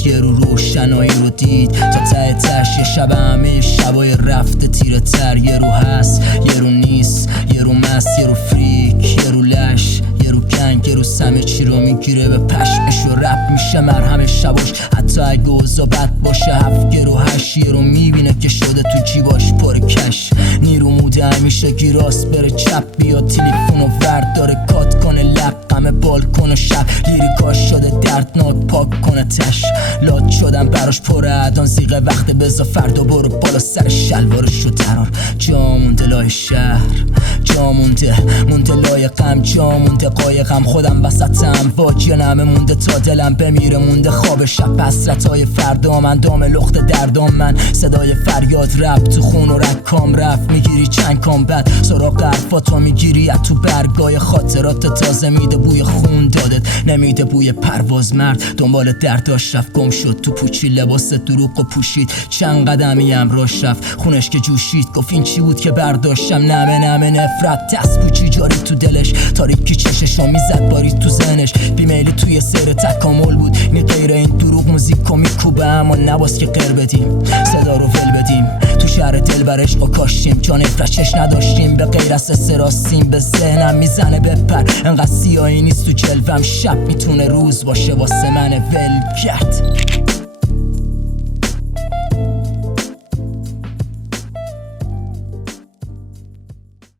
نشست یه رو روشنایی رو دید تا ته تش. یه شب همه شبای رفته تیره تر، یه رو هست یه رو نیست، یه رو مست یه رو فریک، یه رو لش یه رو کنگ، یه رو همه چی رو میگیره به پشمش و رپ میشه مرهم شباش. حتی اگه اوضاع بد باشه 7 یه رو 8 یه رو میبینه که شده تو جیباش پر کش. نیرو موده همیشه گیراست بره چپ، بیا تلفن و ورد داره کات کنه لب، همه بالکن و شب لیریکاش شده دردناک پاک کنه تش. لاد شدم براش پر عدان زیغه وقت بزا فردا برو بالا سر شلوارش رو ترار. جا مونده لای شهر، جا مونده لای غم، جا مونده قایقم خودم وسطم واجی نمه مونده تا دلم بمیره، مونده خواب شب حسرتای فردا من، دام لخت دردام من، صدای فریاد رپ تو خون و رکام رفت. میگیری چند کام بعد سراغ حرفاتو میگیری تو برگای خاطرات تازه، میده بوی خون دادت نمیده بوی پرواز. مرد دنبال درداش رفت گم شد تو پوچی، لباس دروغ و پوشید چند قدمی امراش رفت خونش که جوشید. گفت این چی بود که برداشتم؟ نمه نفرت دست پوچی جاری تو دلش، تاریکی چششو میزد باری تو ذهنش. بیمیلی توی سیر تکامل بود، این غیر این دروغ موزیکو میکوبه اما نباس که غیر بدیم صدا رو ول بدیم. تو شهر دل برش کاشتیم چون افرشش نداشتیم، به غیر از سراستیم به ذهنم میزنه بپر. انقدر سیاهی نیست تو جلوم، شب میتونه روز باشه واسه من ول کرد.